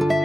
thank you